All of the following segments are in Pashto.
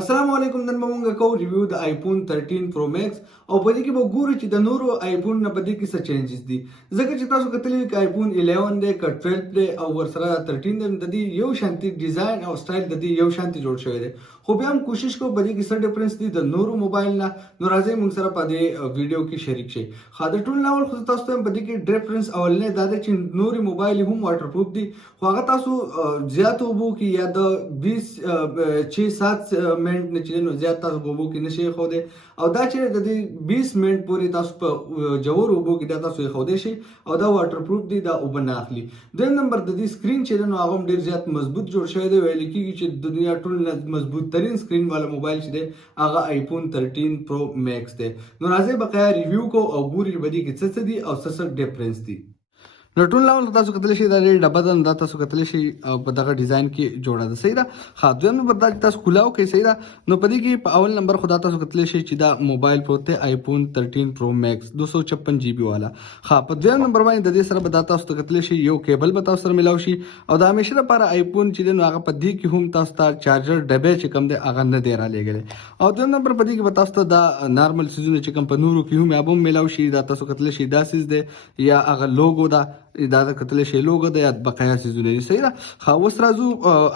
السلام علیکم. نن موږ کوو ریویو د آیفون 13 پرو میکس او په دې کې به ګورو چې د نورو آیفون نه په دې کې څه چینجز دي. ځکه چې تاسو کتلی وي چې آیفون 11 دی که 12 دی او ورسره 13 دی، د دې یو شانتي ډیزاین او سټایل د دې یو شانتي جوړ شوی دی، خو بیا هم کوشش کوو په دې کې څه ډیفرنس دي د نورو موبایل نه. نو راځئ موږ سره په دې ویډیو کې شریک شئ. خو د ټول ناول خو تاسو ته په دې کې ډیفرنس اولنې دا ده چې نوري موبایل هم واټر پروف دي، خو هغه تاسو زیات اوبو کې یا د 6-7 منټ نه چې نو زیات تاسو اوبو کې نشي خوده، او دا چې د 20 منټ پورې تاسو په جوور اوبو کې دا تاسو خوده شي او دا واټر پروف دي، دا اوبه نه اخلي. دویم نمبر د دې سکرین چې نو هغه ډیر زیات مضبوط جوړ شوی دی، ویل کېږي چې د دنیا ټول مضبوط ترین سکرین والا موبایل چې دی هغه آیفون 13 پرو میکس دی. نو راځي بقایا ریویو کو او ګوري بدی کې څه دي او څه ډیفرنس دي. نو ټول لاول تاسو کتلی شي دا ډبه ده، دا تاسو کتلی شي په دغه ډیزاین کې جوړه ده، صحیح ده. ښه دویم نمبر دا چې تاسو کولاو کوي، صحیح ده. نو په دې کې په اول نمبر خو دا تاسو کتلی شي چې دا موبایل پروت دی آیفون 13 پرو میکس 256 جی بي والا. ښه په دویم نمبر باندې د دې سره به دا تاسو ته کتلی شي یو کیبل به تاسو سره ملاو شي، او د همیشه لپاره آیفون چې دی نو هغه په دې کې هم تاسو ته چارجر ډبې چې کوم دی هغه نه دی رالېږلی. او دویم نمبر په دې کې به تاسو ته دا نارمل سیزونه چې کوم په نورو کې هم یا به ملاو شي، دا تاسو کتلی شي دا سیز دی یا هغه لوګو ده، دا د کتلی شي لوګو ده یا بقایا سیزونه دي، صحیح ده. ښه اوس راځو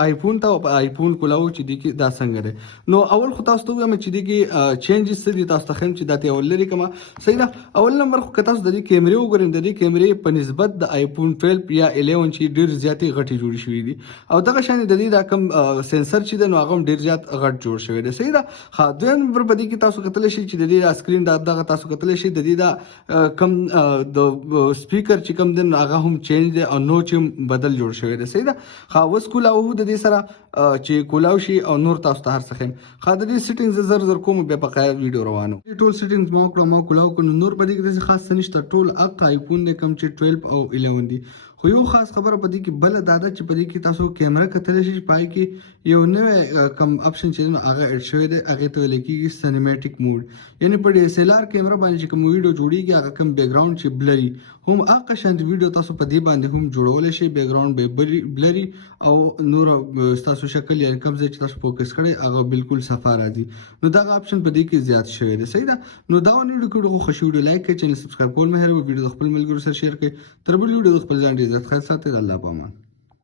آیفون ته او په آیفون کولاو چې دې کې دا څنګه دی. نو اول خو تاسو ته وایم چې دې کې چینجز څه دي، تاسو ته ښیم چې دا ته اول لري کومه، صحیح ده. اول نمبر خو که تاسو د دې کیمرې وګورئ، د دې کیمرې په نسبت د آیفون 12 یا 11 چې ډېر زیاتې غټې جوړې شوي دي، او دغه شان د دې دا کوم سنسر چې دی نو هغه هم ډېر زیات غټ جوړ شوی دی، صحیح ده. ښه دویم نمبر په دې کې تاسو کتلی شي چې د دې سکرین دغه تاسو کتلی شي د دې دا کوم د سپیکر چې کوم دی هغه هم چینج دی او نو چې بدل جوړ شوی دی، صحیح ده. ښه اوس کولاو د دې سره چې کولاو شي او نور تاسو ته هر څه ښیم. ښه د دې سیټینګز زر کوم بیا بقایا ویډیو روانو. ټول سیټینګز ما وکړه، ما کولاو کړو، نور په دې کې داسې خاص څه نشته، ټول اق آیفون دی کوم چې 12 او 11 دي. خو یو خاص خبره په دې کې بله دا ده چې په دې کې تاسو کیمره کتلی شي، پای کې یو نوی کم اپشن چې دی هغه اډ شوی دی، هغې ته ویل کېږي سینیمیټک موډ، یعنې په DSLR کیمره باندې چې کوم ویډیو جوړېږي هغه کوم بیکګراوند چې بلري هم هغه شانت ویډیو تاسو په دې باندې هم جوړولی شئ، بیکګراوند به بلري او نور ستاسو شکل یا کوم ځای چې تاسو فوکس کړی هغه بالکل صفا راځي. نو دغه اپشن په دې کې زیات شوی دی، صحیح ده. نو دا ویډیو کې خو خوښي ویډیو لایک کړئ، چینل سبسکرایب کول مه هېروئ، ویډیو د خپل ملګرو سره شیر کړئ. تر بل ویډیو د خپل ځان ډېر عزت خیر ساتئ. الله پامان.